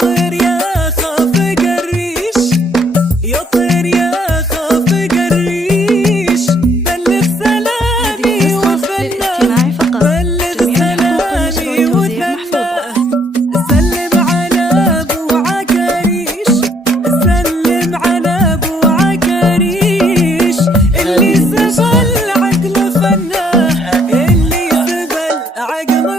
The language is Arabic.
طير يا خاف قريش، يا طير يا خاف قريش، بلغ سلامي وثناه، بلغ سلامي وثناه، سلم على ابو عكريش، سلم على ابو عكريش، اللي سبى العقل فناه، اللي سبى العقل